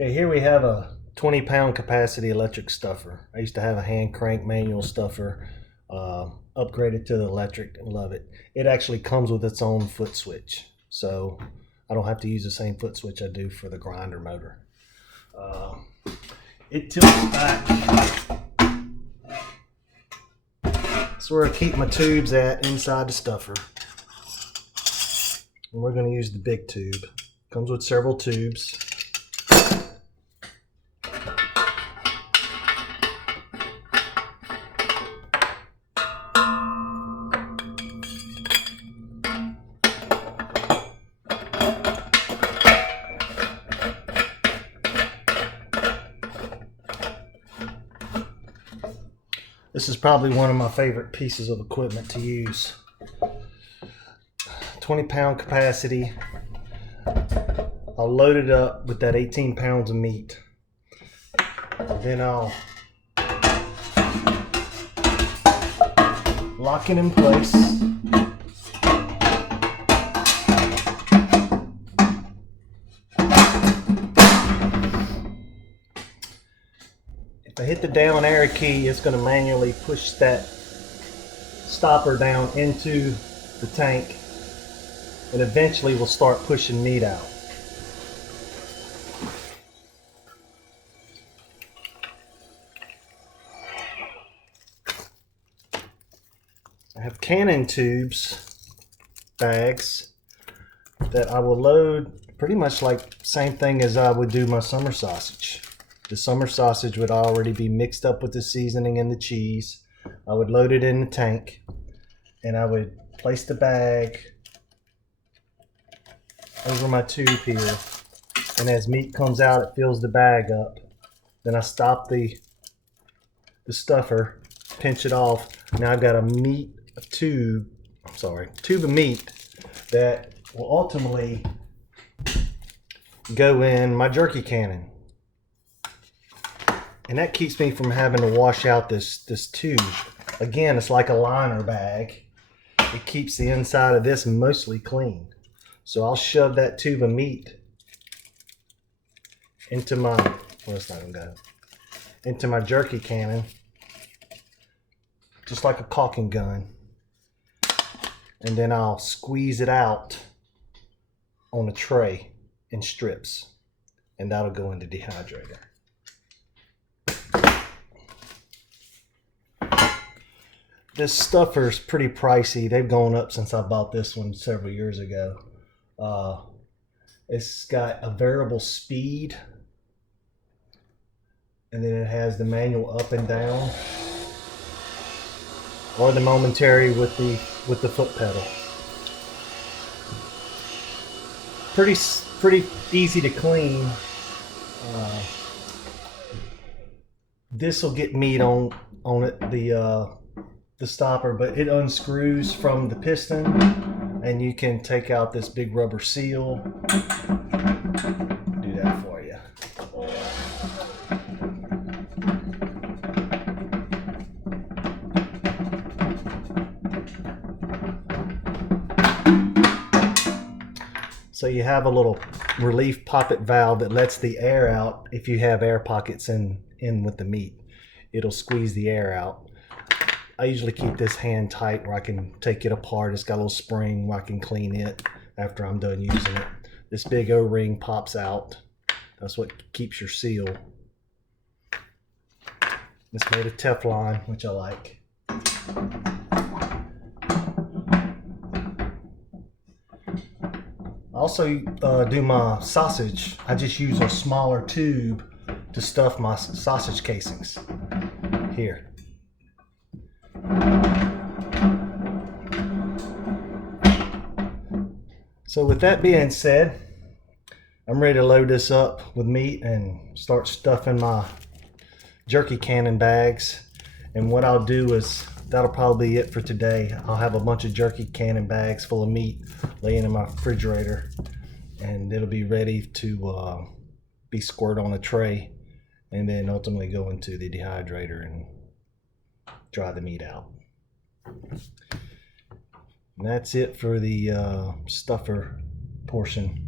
Okay, here we have a 20-pound capacity electric stuffer. I used to have a hand crank manual stuffer, upgraded to the electric, and love it. It actually comes with its own foot switch, so I don't have to use the same foot switch I do for the grinder motor. It tilts back. That's where I keep my tubes at inside the stuffer. And we're going to use the big tube. Comes with several tubes. This is probably one of my favorite pieces of equipment to use. 20-pound capacity. I'll load it up with that 18 pounds of meat. Then I'll lock it in place. If I hit the down arrow key, it's going to manually push that stopper down into the tank, and eventually we'll start pushing meat out. I have cannon tubes, bags, that I will load pretty much like same thing as I would do my summer sausage. The summer sausage would already be mixed up with the seasoning and the cheese. I would load it in the tank, and I would place the bag over my tube here, and as meat comes out, it fills the bag up. Then I stop the stuffer, pinch it off. Now I've got a tube of meat that will ultimately go in my jerky cannon. And that keeps me from having to wash out this tube. Again, it's like a liner bag. It keeps the inside of this mostly clean. So I'll shove that tube of meat into my, into my jerky cannon, just like a caulking gun. And then I'll squeeze it out on a tray in strips, and that'll go in the dehydrator. This stuffer's pretty pricey. They've gone up since I bought this one several years ago. It's got a variable speed, and then it has the manual up and down, or the momentary with the foot pedal. Pretty easy to clean. This will get meat on it, the stopper, but it unscrews from the piston, and you can take out this big rubber seal. Do that for you. So you have a little relief pocket valve that lets the air out. If you have air pockets in with the meat, it'll squeeze the air out. I usually keep this hand tight where I can take it apart. It's got a little spring where I can clean it after I'm done using it. This big O-ring pops out. That's what keeps your seal. It's made of Teflon, which I like. I also do my sausage. I just use a smaller tube to stuff my sausage casings. Here. So with that being said, I'm ready to load this up with meat and start stuffing my jerky cannon bags. And what I'll do is, that'll probably be it for today. I'll have a bunch of jerky cannon bags full of meat laying in my refrigerator, and it'll be ready to be squirted on a tray, and then ultimately go into the dehydrator and dry the meat out. And that's it for the stuffer portion.